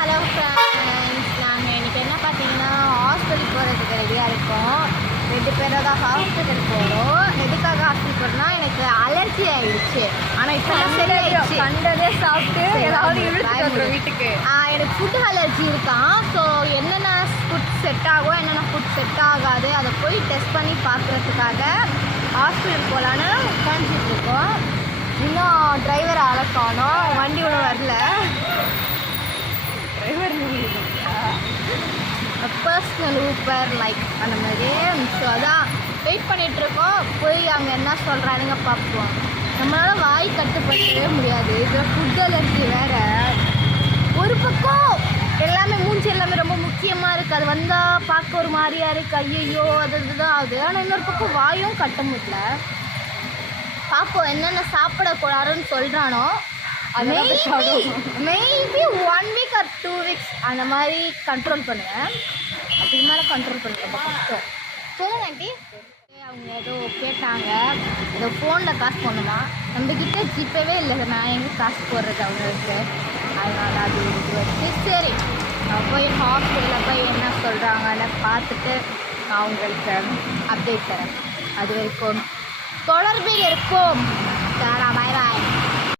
Hello friends, நாங்கள் இன்றைக்கி என்ன பார்த்தீங்கன்னா ஹாஸ்பிட்டல் போகிறதுக்கு ரெடியாக இருக்கோம். 2 பேராக தான் ஹாஸ்பிட்டல் போகிறோம். எதுக்காக ஹாஸ்பிட்டல் போகிறோம்னா எனக்கு அலர்ஜி ஆகிடுச்சு. ஆனால் இப்போ சரியாயிடுச்சு. கண்டதே சாப்பிட்டு ஏதாவது வீட்டுக்கு எனக்கு ஃபுட் அலர்ஜி இருக்கான். ஸோ என்னென்ன ஃபுட் செட் ஆகும், என்னென்ன ஃபுட் செட் ஆகாது அதை போய் டெஸ்ட் பண்ணி பார்க்குறதுக்காக ஹாஸ்பிட்டல் போகலான்னு உட்காந்துட்டு இருக்கோம். இன்னும் டிரைவர் அழக்கானோம், வண்டி ஒன்றும் வரல. டிரைவர் பர்சனல் ஊப்பர் லைக் அந்த மாதிரியே. ஸோ அதான் வெயிட் பண்ணிகிட்ருக்கோம். போய் அங்கே என்ன சொல்கிறானுங்க பார்ப்போம். நம்மளால் வாய் கட்டுப்படுத்தவே முடியாது. இதில் ஃபுட் அலர்ஜி வேறு. ஒரு பக்கம் எல்லாமே மூஞ்சி எல்லாமே ரொம்ப முக்கியமாக இருக்குது. அது வந்தால் பார்க்க ஒரு மாதிரியாக இருக்குது, ஐயோ அது இதுதான் ஆகுது. ஆனால் இன்னொரு பக்கம் வாயும் கட்ட முடியல. பார்ப்போம் என்னென்ன சாப்பிடக்கூடாதுன்னு சொல்கிறானோ. மேபி 1 week or 2 weeks அந்த மாதிரி கண்ட்ரோல் பண்ணுவேன். அதுக்கு மேலே கண்ட்ரோல் பண்ணுறது கஷ்டம். சொல்லுங்க ஆண்டி. அவங்க ஏதோ கேட்டாங்க, ஏதோ ஃபோனில் காசு போடணுமா. நம்மக்கிட்ட ஜிப்பேவே இல்லை, நான் எங்கே காசு போடுறது அவங்களுக்கு. அதனால் அது இது வச்சு சரி போய் ஹாஸ்பிட்டலில் போய் என்ன சொல்கிறாங்கன்னு பார்த்துட்டு நான் உங்களுக்கு அப்டேட் தரேன். அது வரைக்கும் தொடர்பில் இருப்போம். பாய் பாய்.